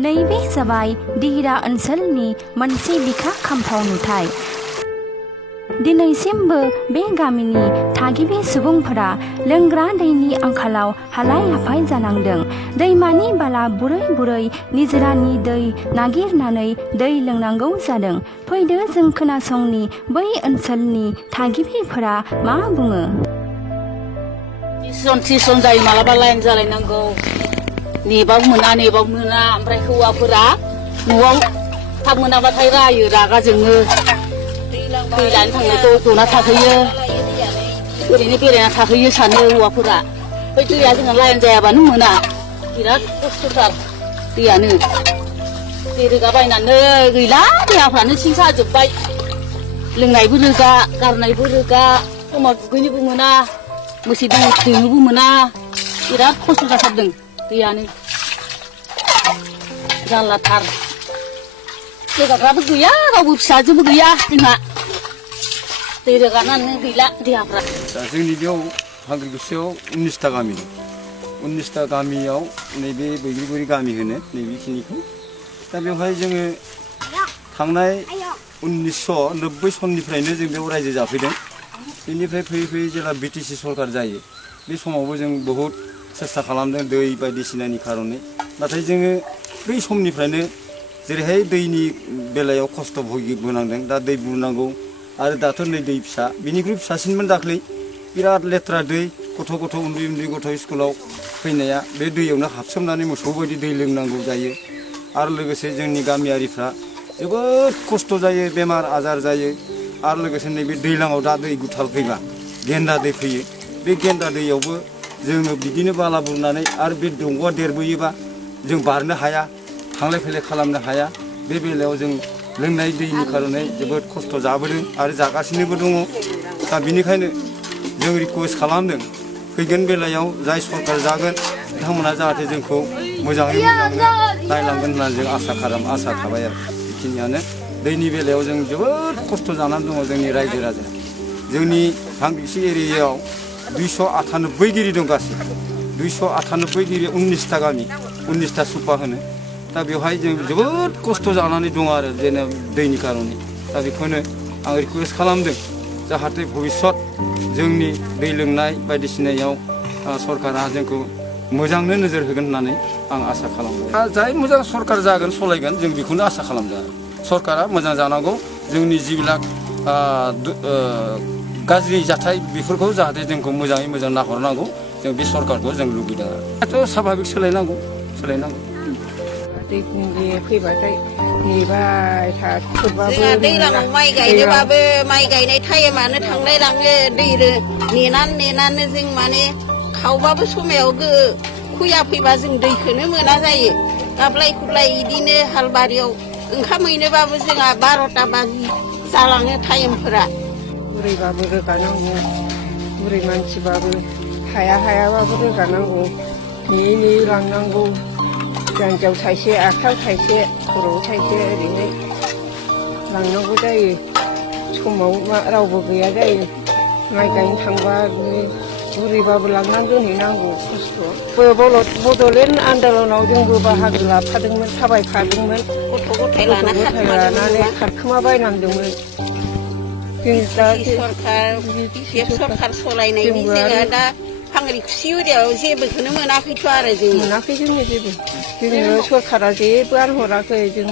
नैबे जाबाय दिहिरा ओनसोलनि मोनसे बिखा खामथाव नुथाय। दिनैसिमबो बे गामिनि थागिबि सुबुंफोरा लोंग्रा दैनि आंखालाव हालाय हाफाय जानांदों। दैमानि बाला बुरै बुरै निजोरानि दै नागिरनानै दै लोंनांगौ जादों। फैदो जों खोनासंनि बै ओनसोलनि थागिबिफोरा मा बुङो। टिउसन जायो, मालाबा लाइन जालायनांगौ, नेबाबो मोना ओमफ्राय हौवाफोरा न'आव थाब मोनाबाथाय रायो, रागा जोङो। दै लानो थांनायखौ जना थाहैयो, ओरैनो बेरायना थाहैयो सानो हौवाफोरा। बै दैया जोंना लाइन जायाबानो मोना, बिराद खस्थ'थार दैयानो। दै रोगा बायनानै गैला, देहाफ्रानो सिं साजोब्बाय। लोंनायबो रोगा, गारनायबो रोगा, समाव दुगैनोबो मोना, मोसौ दैनोबो मोना, बिराद खस्थ' जाथारदों दैयानो। जारलाथार, रोगाग्राबो गैया, रावबो फिसाजोबो गैया जोंहा। दै रोगानानै गैला देहाफ्रा। जोंनि बेयाव फांग्रिगुसियाव 19टा गामि दं। 19टा गामियाव नैबे बैग्रिगुरि गामि होनो नैबेखिनिखौ। दा बेवहाय जोङो थांनाय 1990 सननिफ्रायनो जों बेयाव रायजो जाफैदों। बेनिफ्राय फैयै फैयै जेला BTC सरकार जायो, बे समावबो जों बहुद सेस्था खालामदों दै बायदिसिनानि खारनै। नाथाय जोङो बै समनिफ्रायनो जेरैहाय दैनि बेलायाव खस्थ' भुगिबोनांदों। दा दै बुरनांगौ आरो दाथ' नै दै फिसा, बिनिख्रुइ फिसासिनमोन दाख्लै। बिराद लेथ्रा दै, गथ' उन्दै गथ' स्कुलाव फैनाया बे दैयावनो हाबसोमनानै मोसौ बायदि दै लोंनांगौ जायो। आरो लोगोसे जोंनि गामियारिफ्रा जोबोद खस्थ' जायो, बेमार आजार जायो। आरो लोगोसे नैबे दैज्लाङाव दा दै गुथाल फैबा गेन्दा दै फैयो, बे गेन्दा दैयावबो जोङो बिदिनो बाला बुरनानै आरो बे दंग'आ देरबोयोबा जों बारनो हाया, थांलाय फैलाय खालामनो हाया। बे बेलायाव जों लोंनाय दैनि खारनै जोबोद खस्थ' जाबोदों आरो जागासिनोबो दङ। दा बिनिखायनो जों रिकुवेस्ट खालामदों, फैगोन बेलायाव जाय सरकार जागोन बिथांमोना जाहाथे जोंखौ मोजाङै नायलांगोन होननानै जों आसा थाबाय आरो। बेखिनियानो। दैनि बेलायाव जों जोबोद खस्थ' जानानै दङ जोंनि रायजो राजा। जोंनि फांग्रिगुसि एरियायाव 298 गिरि दं गासै। 298 गिरि, 19टा गामि, 19टा सुपा होनो। दा बेवहाय जों जोबोद खस्थ' जानानै दङ आरो जेनेबा दैनि खारनै। दा बेखौनो आं रिकुवेस्ट खालामदों, जाहाथे भबिष्यत जोंनि दै लोंनाय बायदिसिनायाव सरकारा जोंखौ मोजांनो नोजोर होगोन होननानै आं आसा खालामदों। जाय मोजां सरकार जागोन, सलायगोन, जों बेखौनो आसा खालामदों। सरकारा मोजां जानांगौ, जोंनि जिबिलाक गाज्रि जाथाय बेफोरखौ जाहाथे जोंखौ मोजाङै मोजां नाहरनांगौ, जों बे सरकारखौ जों लुबैदों आरो। दाथ' साभाबिक सोलायनांगौ। दै गुंगे फैबाथाय नेबाय था, जोंहा दैज्लाङाव माइ गायनोबाबो माइ गायनाय टाइमानो थांलायलाङो। दै नेनानै जों माने खावबाबो समायाव खुया फैबा जों दैखौनो मोना जायो। गाबलाय खुबलाय बिदिनो हालबारियाव ओंखाम हैनोबाबो जोंहा 12टा बाजि जालाङो टाइमफोरा। बुरैबाबो रोगानांगौ, बुरै मानसिबाबो हायाबाबो रोगानांगौ, नेयै लांनांगौ। जानजियाव थाइसे, आखाइयाव थाइसे, खर'आव थाइसे ओरैनो लांनांगौ जायो। समाव रावबो गैया जायो। माइ गायनो थांबा बुरैबाबो लांनानै दोनहैनांगौ, खस्थ'। बड'लेण्ड आन्दलनाव जोंबो बाहागो लाफादोंमोन, थाबायफादोंमोन। गथ' गथाय लानानै खारखोमाबायनांदोंमोन। जों दा सरखार सलायनायनि जोङो दा फांग्रिगुसि एरियायाव जेबोखौनो मोनाखैथ' आरो जों मोनाखै। जोङो जेबो, जोङो सरखारा जेबोआनो हराखै। जों